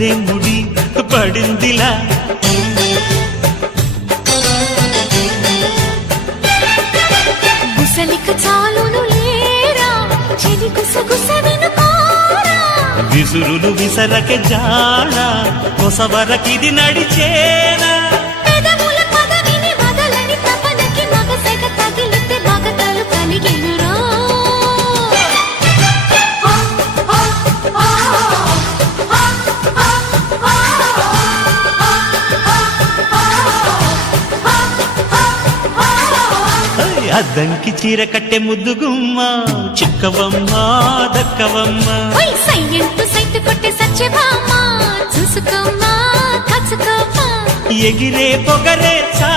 భలే ముడి పడిందిలా గుసలిక చాలును లేరా చెలి గుసగుస వినుకోరా విసురులు విసరకే జాడ కొసవరకిది నడిచేనా పెదవుల పదవిని వదలని తపనకి మగసెగ తగిలితే మగతలు కలిగెనురా అద్దంకి చీర కట్టె ముద్దుగుమ్మ చిక్కవమ్మ దక్కవమ్మ సైలెంట్ సైట్ కొట్టే సత్యభామ చూసుకోమ్మా కచ్చుకోమ్మా ఎగిరే పొగరే చా